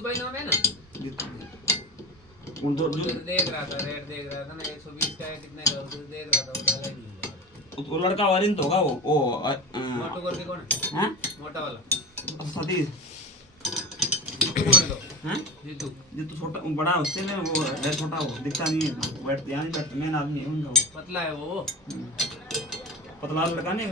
जीतू भाई नाम है ना? उन दो वो जो देख रहा था, रेट देख रहा था ना, 120 का है, कितने का उधर देख रहा था, वो डाला ही नहीं यार। वो लड़का वारिन तो होगा वो मोटू करके कौन है? हैं मोटा वाला सतीश जीतू कौन है तो? हैं जीतू जो तो छोटा बड़ा उससे में वो है छोटा वो दिखता नहीं है बैठ यहाँ नहीं बैठता मेन आदमी है उनका वो पतला है वो। पतला लड़का नहीं